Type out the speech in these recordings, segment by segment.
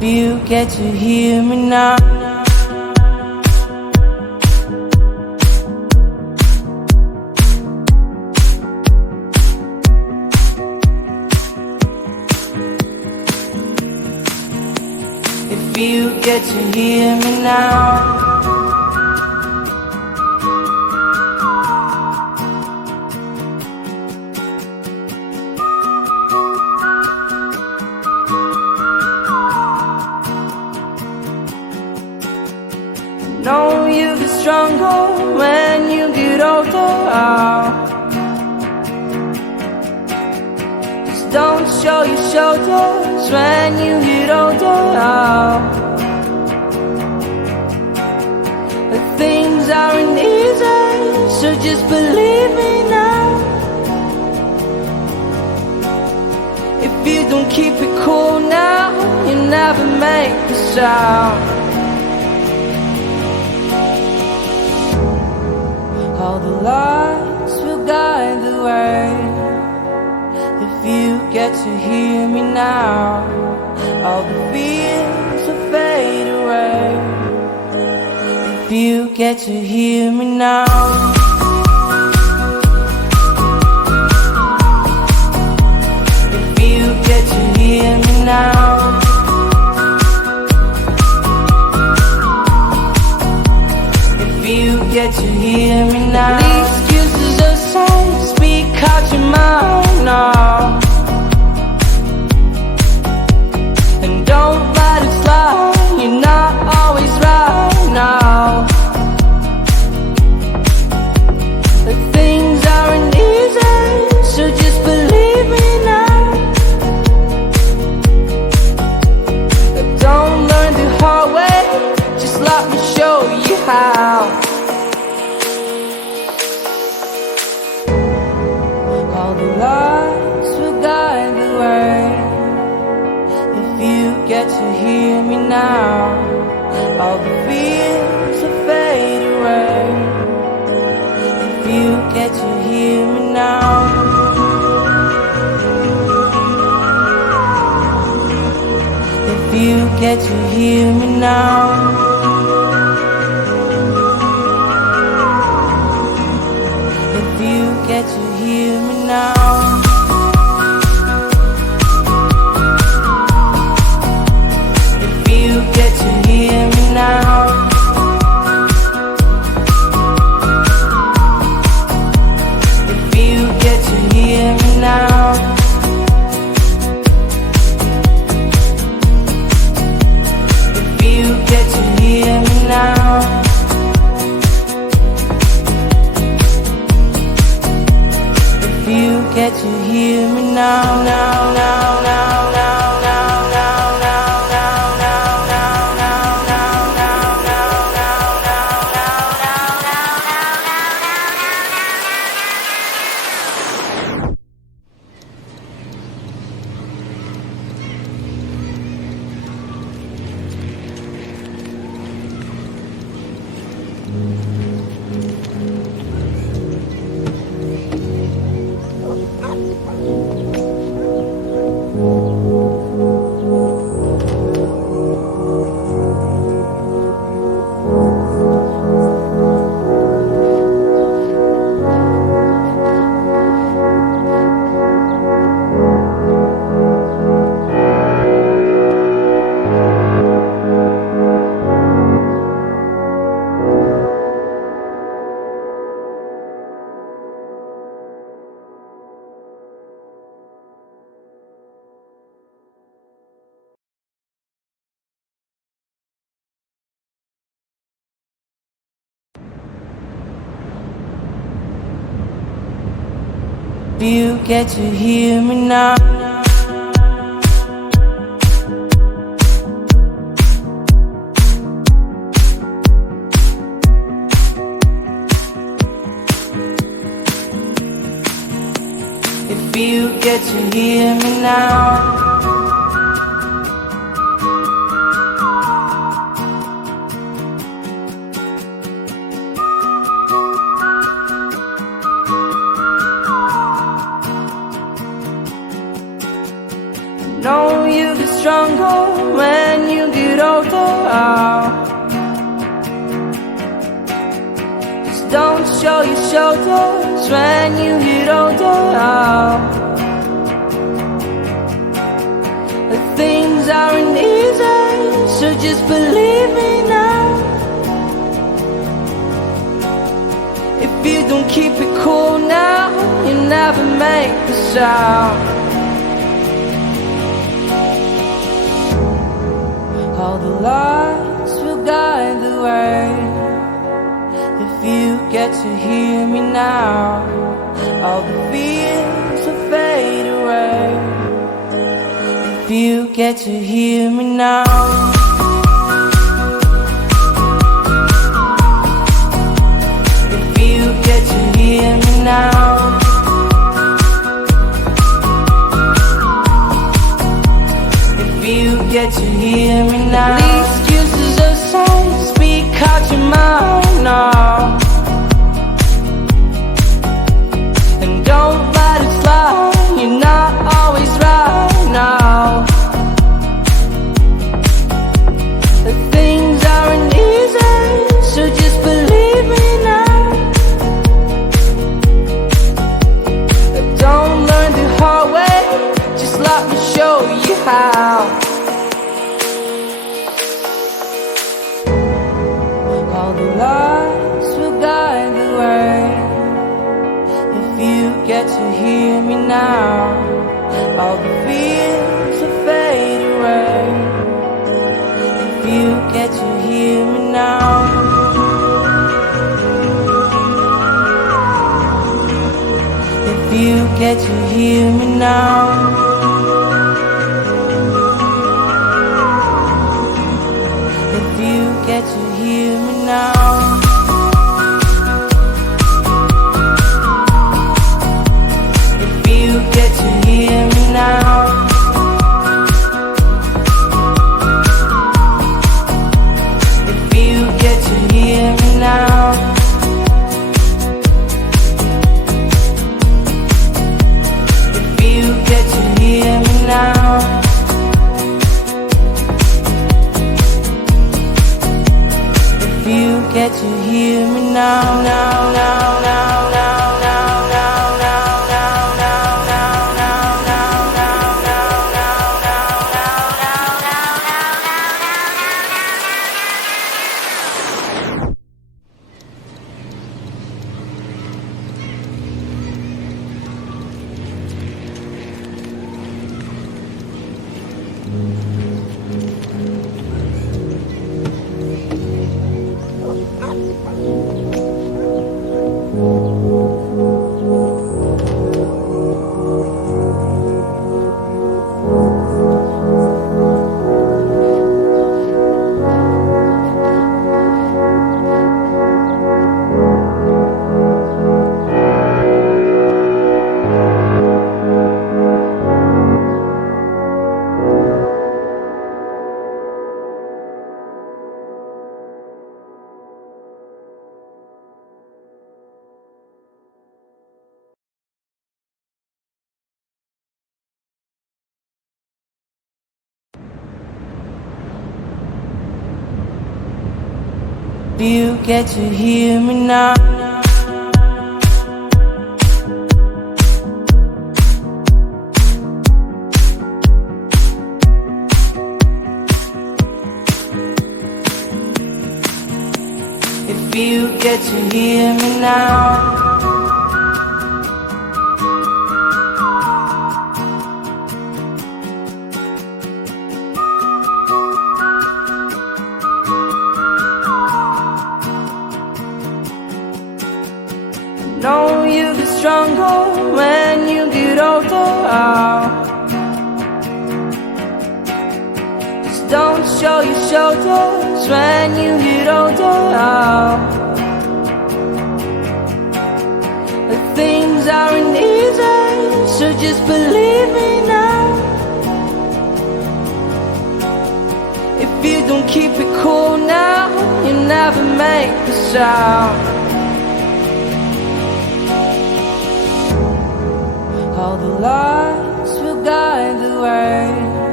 If you get to hear me now. If you get to hear me now. Know you get stronger when you get older. Just don't show your shoulders when you get older. But things aren't easy, so just believe me now. If you don't keep it cool now, you never make the sound. All the lights will guide the way. If you get to hear me now, all the fears will fade away. If you get to hear me now. If you get to hear me now. You get to hear me now. The excuses are so speak out your mouth now. And don't let it slide, you're not always right now. But things aren't easy, so just believe me now. But don't learn the hard way, just let me show you how. All the lights will guide the way. If you get to hear me now, all the fears will fade away. If you get to hear me now. If you get to hear me now. If you get to hear me now. If you get to hear me now. If you get to hear me now. If you get to hear me now. If you get to hear me now, now, now, now, now, now, now, now, now, now, now, now, now, now, now, now, If you get to hear me now. If you get to hear me now. know you get stronger when you get older. Just don't show your shoulders when you get older. Things aren't easy, so just believe me now. If you don't keep it cool now, you never make the sound. All the lights will guide the way. If you get to hear me now, all the fears will fade away. If you get to hear me now, if you get to hear me now, if you get to hear me now, least uses a song, speak out your mind now, and don't let it slide, you're not always right now. The things aren't easy, so just believe me now. Don't learn the hard way, just let me show you how. All the lights will guide the way. If you get to hear me now, all the fears will fade away. If you get to hear me now, if you get to hear me now, if you get to hear me now, if you get to hear me now, if you get to hear me now, if you get to hear me now, if you get to hear me now, now, now, now, now, now, now, now, now, now, now, now, now, now, now, now, if you get to hear me now, if you get to hear me now, know you get stronger when you get older. Just don't show your shoulders when you get older. The things aren't easy, so just believe me now. If you don't keep it cool now, you never make the sound. All the lights will guide the way.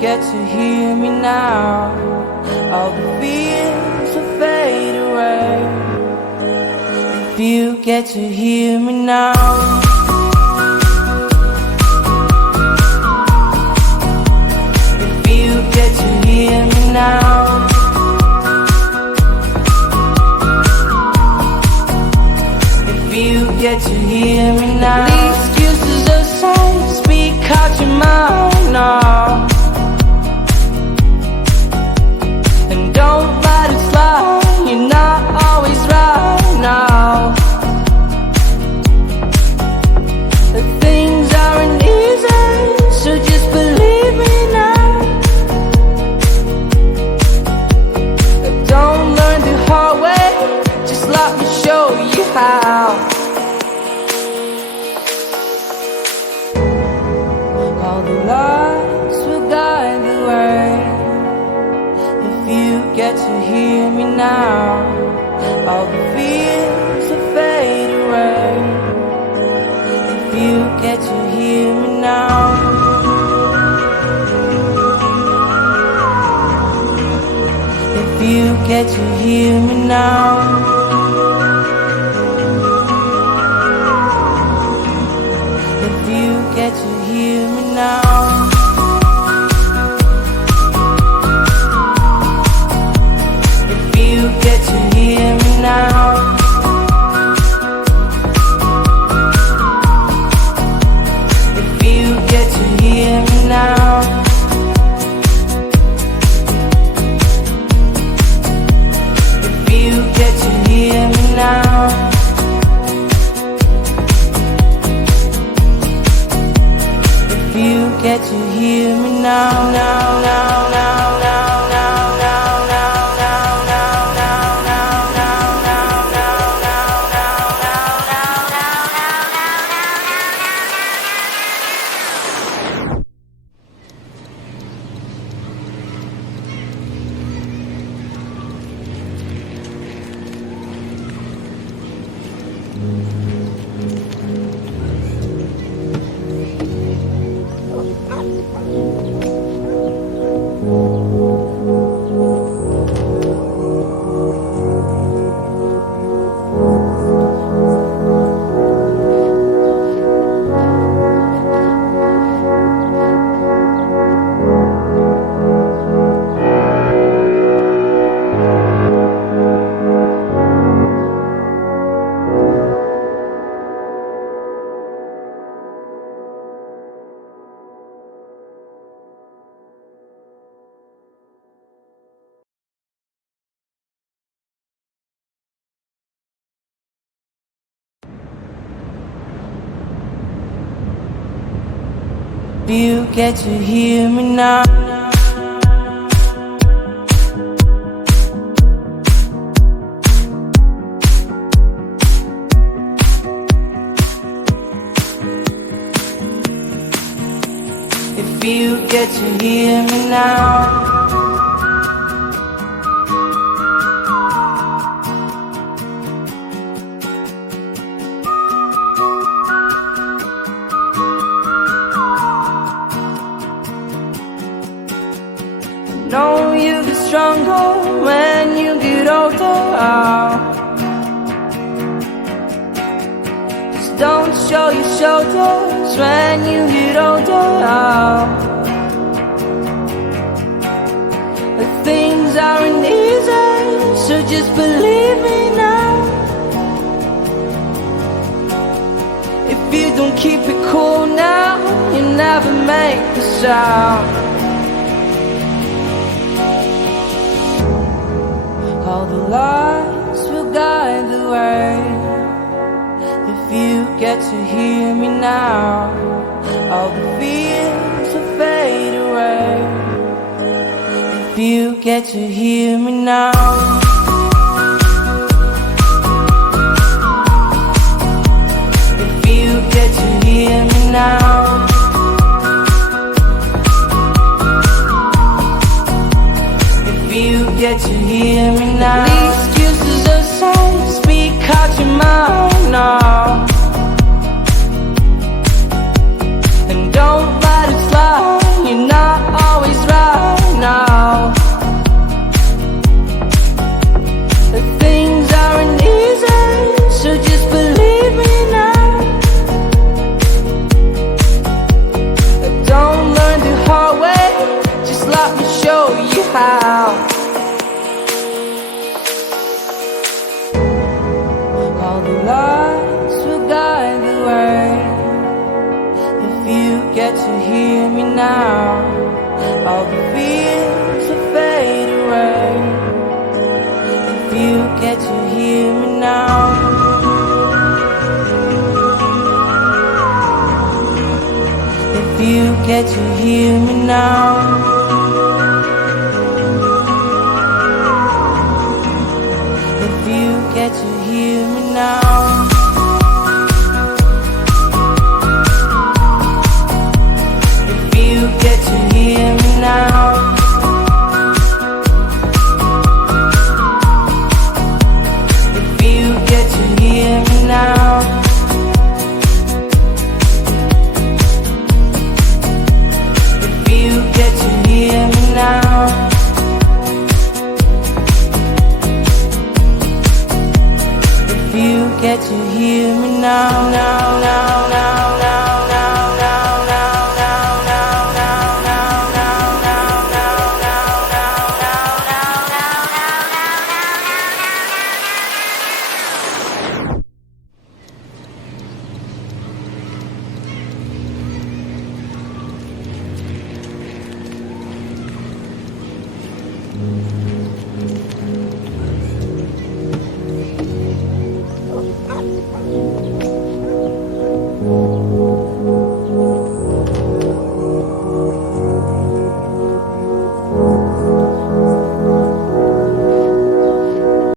get to hear me now, all the fears will fade away. If you get to hear me now. Get to hear me now. If you get to hear me now. The excuses aside, speak out your mind now. And don't let it slide, you're not always right now. The things aren't easy, so just believe me now. Don't learn the hard way, just let me show you how. All the lights will guide the way. If you get to hear me now, all the fears will fade away. If you get to hear me now. If you get to hear me now. If you get to hear me now. If you get to hear me now. If you get to hear me now. Get to hear me now. If you get to hear me now, now, now, now, now, now, now, now, now, now, now, now, now, now, now, you get to hear me now. If you get to hear me now. Know you get stronger when you get older. Just don't show your shoulders when you get older. The things aren't easy, so just believe me now. If you don't keep it cool now, you never make a sound. All the lights will guide the way. If you get to hear me now, all the fears will fade away. If you get to hear me now. If you get to hear me now. If you get to hear me now. The excuses aside, speak out your mind now. And don't let it slide, you're not always right. now, all the fears will fade away. If you get to hear me now. If you get to hear me now.